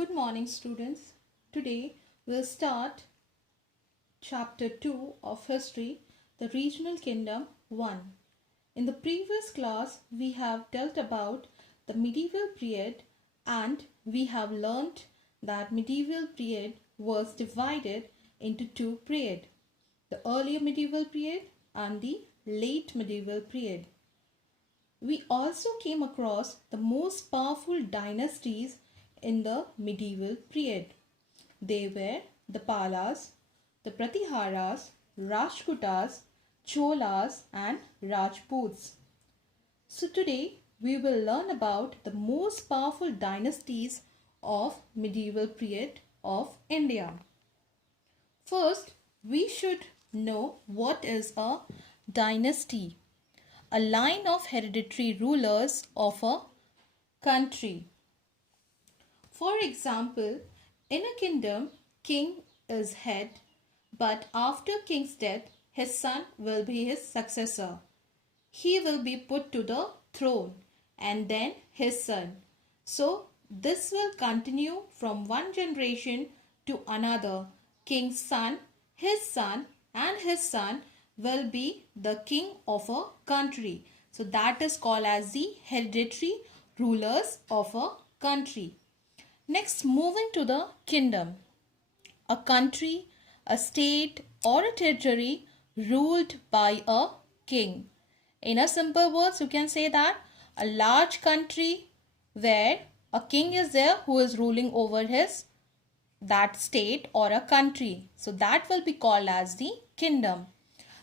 Good morning, students. Today we'll start chapter 2 of History, the Regional Kingdom 1. In the previous class, we have dealt about the medieval period and we have learnt that medieval period was divided into two periods, the earlier medieval period and the late medieval period. We also came across the most powerful dynasties in the medieval period. They were the Palas, the Pratiharas, Rashtrakutas, Cholas and Rajputs. So today we will learn about the most powerful dynasties of medieval period of India. First, we should know what is a dynasty, a line of hereditary rulers of a country. For example, in a kingdom, king is head, but after king's death, his son will be his successor. He will be put to the throne and then his son. So this will continue from one generation to another. King's son and his son will be the king of a country. So that is called as the hereditary rulers of a country. Next, moving to the kingdom. A country, a state or a territory ruled by a king. In a simple words, you can say that a large country where a king is there who is ruling over that state or a country. So that will be called as the kingdom.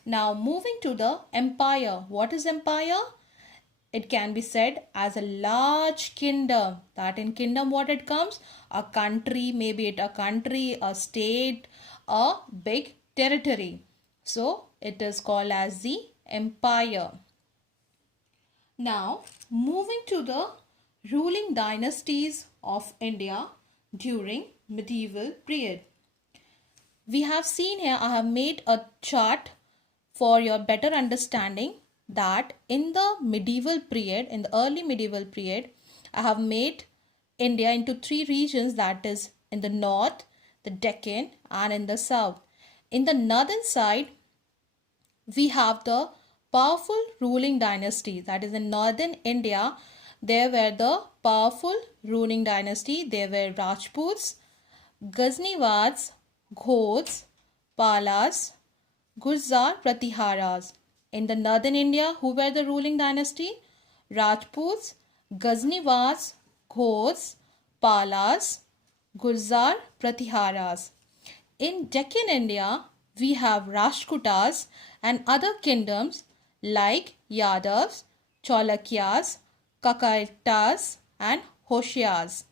Now moving to the empire. What is empire? It can be said as a large kingdom. That in kingdom what it comes? A country, maybe it a country, a state, a big territory. So it is called as the empire. Now moving to the ruling dynasties of India during medieval period. We have seen here, I have made a chart for your better understanding that in the medieval period, in the early medieval period, I have made India into three regions, that is in the north, the Deccan and in the south. In the northern side, we have the powerful ruling dynasty, that is in northern India, there were the powerful ruling dynasty, there were Rajputs, Ghaznavids, Ghods, Palas, Gurjar, Pratiharas. In the northern India, who were the ruling dynasty? Rajputs, Ghaznavids, Ghods, Palas, Gurjar, Pratiharas. In Deccan India, we have Rashtrakutas and other kingdoms like Yadavs, Cholukyas, Kakatias and Hoshias.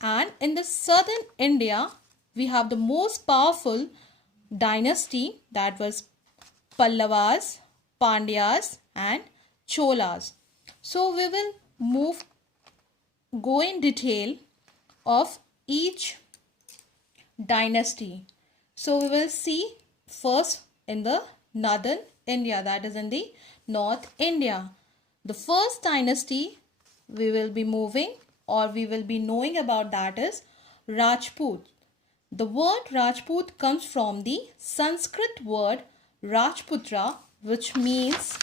And in the southern India, we have the most powerful dynasty, that was Pallavas, Pandyas and Cholas. So we will go in detail of each dynasty. So we will see first in the northern India, that is in the North India. The first dynasty we will be moving or we will be knowing about, that is Rajput. The word Rajput comes from the Sanskrit word Rajputra, which means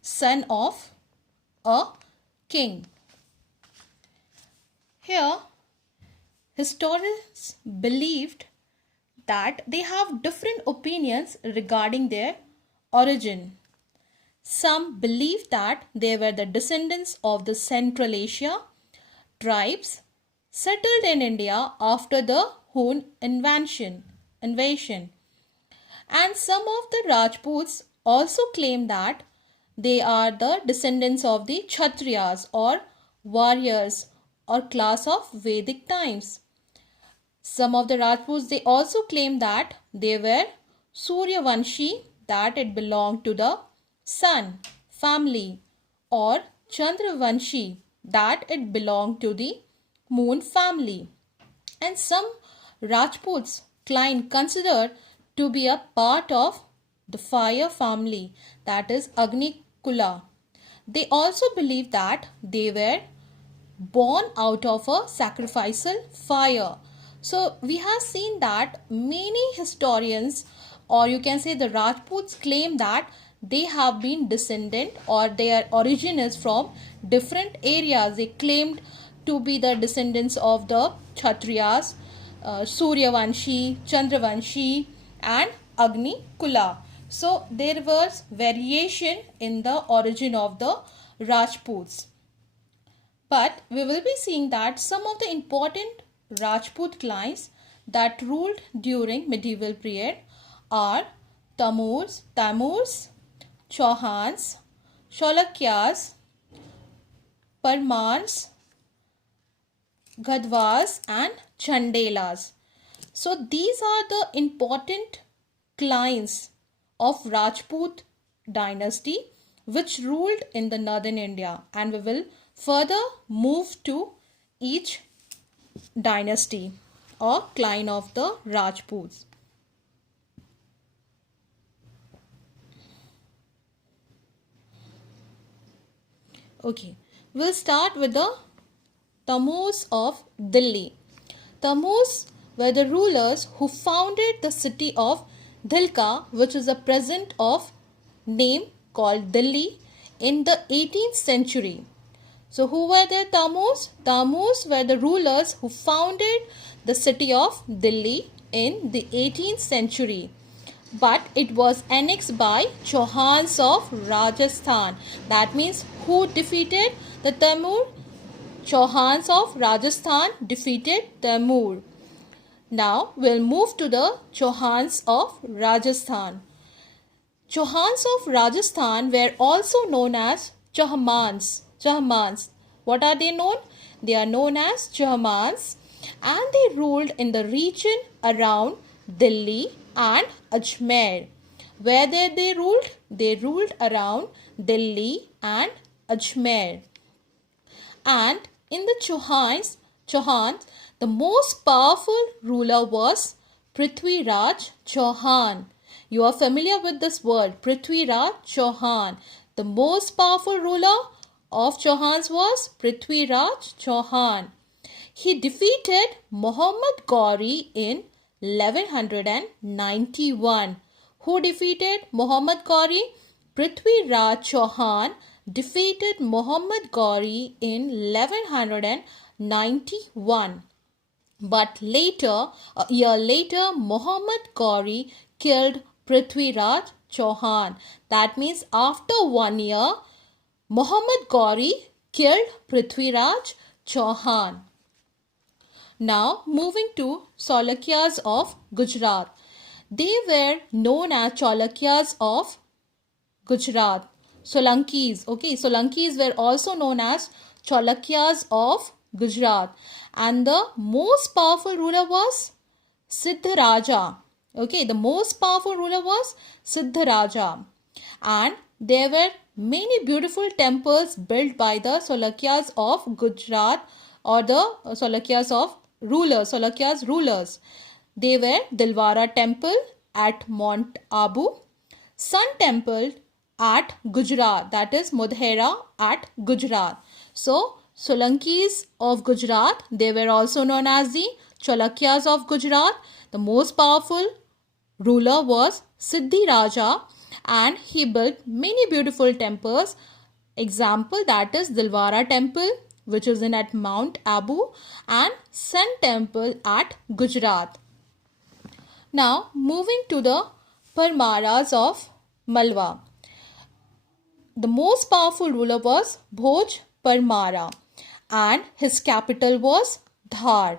son of a king. Here, historians believed that they have different opinions regarding their origin. Some believe that they were the descendants of the Central Asia tribes settled in India after the Hun invasion. And some of the Rajputs also claim that they are the descendants of the Kshatriyas or warriors or class of Vedic times. Some of the Rajputs, they also claim that they were Suryavanshi, that it belonged to the sun family, or Chandravanshi, that it belonged to the moon family. And some Rajputs considered to be a part of the fire family, that is Agni Kula. They also believe that they were born out of a sacrificial fire. So we have seen that many historians, or you can say the Rajputs, claim that they have been descendant or their origin is from different areas. They claimed to be the descendants of the Kshatriyas, Suryavanshi, Chandravanshi and Agni Kula. So there was variation in the origin of the Rajputs. But we will be seeing that some of the important Rajput clans that ruled during medieval period are Taimurs, Chauhans, Cholukyas, Parmars, Gadhwas and Chandelas. So these are the important clans of Rajput dynasty which ruled in the northern India, and we will further move to each dynasty or clan of the Rajputs. Okay, we'll start with the Taimurs of Delhi. Taimurs were the rulers who founded the city of Dhilka, which is a present of name called Delhi, in the 18th century. So who were the Taimurs? Taimurs were the rulers who founded the city of Delhi in the 18th century. But it was annexed by Chauhans of Rajasthan. That means who defeated the Taimur? Chauhans of Rajasthan defeated Taimur. Now we'll move to the Chauhans of Rajasthan. Chauhans of Rajasthan were also known as Chahmans. What are they known? They are known as Chahmans, and they ruled in the region around Delhi and Ajmer. Where they ruled? They ruled around Delhi and Ajmer. And in the Chauhans, the most powerful ruler was Prithviraj Chauhan. You are familiar with this word, Prithviraj Chauhan. The most powerful ruler of Chauhans was Prithviraj Chauhan. He defeated Muhammad Ghori in 1191. Who defeated Muhammad Ghori? Prithviraj Chauhan defeated Muhammad Ghori in 1191. But later, a year later, Muhammad Ghori killed Prithviraj Chauhan. That means after 1 year, Muhammad Ghori killed Prithviraj Chauhan. Now moving to Cholukyas of Gujarat. They were known as Cholukyas of Gujarat. Solankis. Okay, Solankis were also known as Cholukyas of Gujarat. And the most powerful ruler was Siddharaja. Okay, the most powerful ruler was Siddharaja. And there were many beautiful temples built by the Cholukyas of Gujarat, or the Cholukyas rulers. They were Dilwara Temple at Mount Abu, Sun Temple at Gujarat, that is Modhera at Gujarat. So Solankis of Gujarat, they were also known as the Cholukyas of Gujarat. The most powerful ruler was Siddhiraja, and he built many beautiful temples. Example, that is Dilwara Temple, which is in at Mount Abu, and Sun Temple at Gujarat. Now moving to the Parmaras of Malwa. The most powerful ruler was Bhoj Parmara, and his capital was Dhar.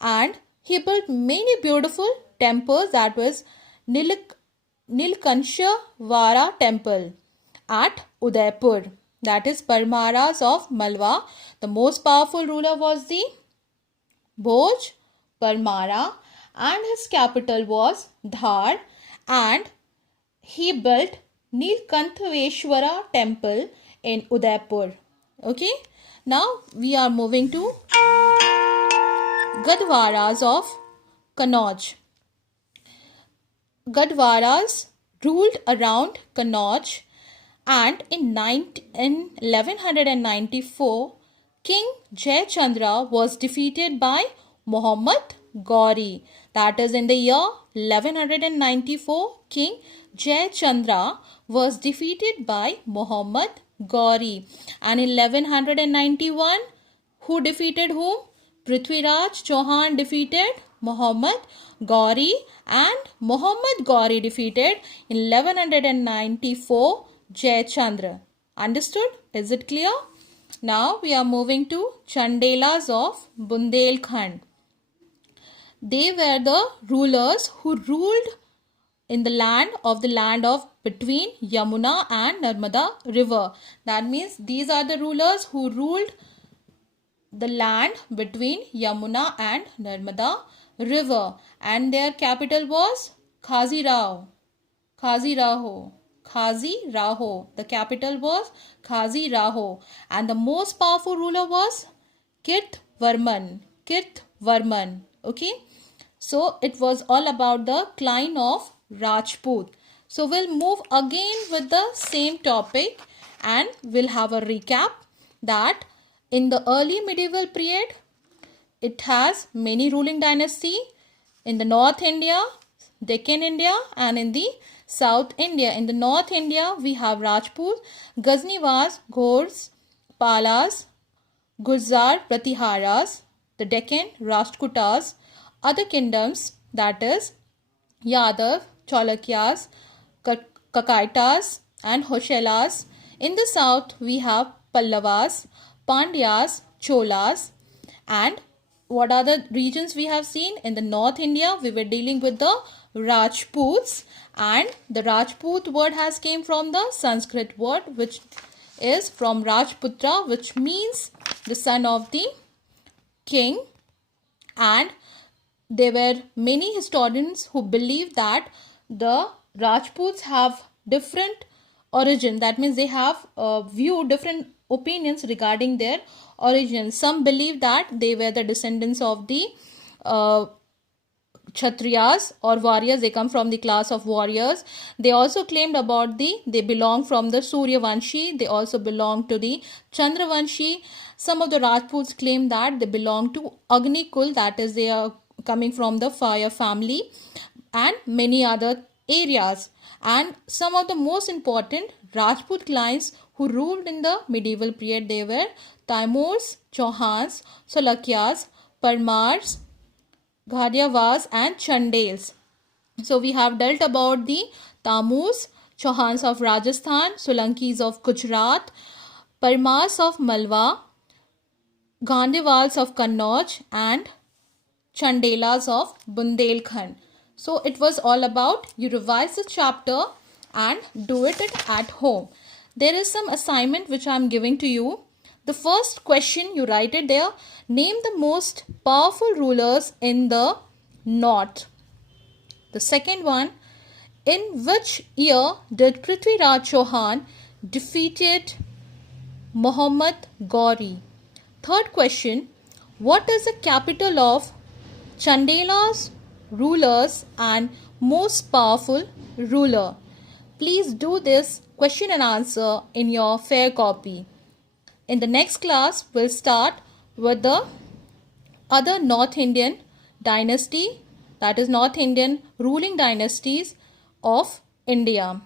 And he built many beautiful temples, that was Nilkanshwara Temple at Udaipur. That is Parmaras of Malwa. The most powerful ruler was the Bhoj Parmara, and his capital was Dhar, and he built Nilkantheshwara Temple in Udaipur. Okay, now we are moving to Gadhwaras of Kannauj. Gadhwaras ruled around Kannauj, and in 1194, King Jayachandra was defeated by Muhammad Ghori. That is in the year 1194, King Jayachandra was defeated by Muhammad Ghori. And in 1191, who defeated whom? Prithviraj Chauhan defeated Muhammad Ghori, and Muhammad Ghori defeated in 1194 Jayachandra. Understood? Is it clear? Now we are moving to Chandelas of Bundelkhand. They were the rulers who ruled in the land of between Yamuna and Narmada river. That means these are the rulers who ruled the land between Yamuna and Narmada river, and their capital was Khajuraho. The capital was Khajuraho, and the most powerful ruler was Kirtvarman. Okay, so it was all about the clan of Rajput. So we'll move again with the same topic, and we'll have a recap that in the early medieval period, it has many ruling dynasties in the North India, Deccan India, and in the South India. In the North India, we have Rajput, Ghazniwas, Ghors, Palas, Gurjar, Pratiharas. The Deccan, Rashtrakutas. Other kingdoms, that is Yadav, Chalukyas, Kakaitas, and Hoshelas. In the south, we have Pallavas, Pandyas, Cholas. And what are the regions we have seen? In the North India, we were dealing with the Rajputs, and the Rajput word has came from the Sanskrit word, which is from Rajputra, which means the son of the king. And there were many historians who believe that the Rajputs have different origin. That means they have viewed different opinions regarding their origin. Some believe that they were the descendants of the Kshatriyas or warriors. They come from the class of warriors. They also claimed about they belong from the Suryavanshi. They also belong to the Chandravanshi. Some of the Rajputs claim that they belong to Agnikul, that is, they are coming from the fire family, and many other areas. And some of the most important Rajput clans who ruled in the medieval period, they were Taimurs, Chauhans, Chalukyas, Parmars, Ghadiawas, and Chandels. So we have dealt about the Taimurs, Chauhans of Rajasthan, Solankis of Gujarat, Parmars of Malwa, Gandewals of Kannauj, and Chandelas of Bundelkhand. So it was all about, you revise the chapter and do it at home. There is some assignment which I am giving to you. The first question, you write it there. Name the most powerful rulers in the north. The second one, in which year did Prithviraj Chauhan defeated Muhammad Ghori? Third question, what is the capital of Chandela's rulers and most powerful ruler? Please do this question and answer in your fair copy. In the next class, we'll start with the other North Indian dynasty, that is North Indian ruling dynasties of India.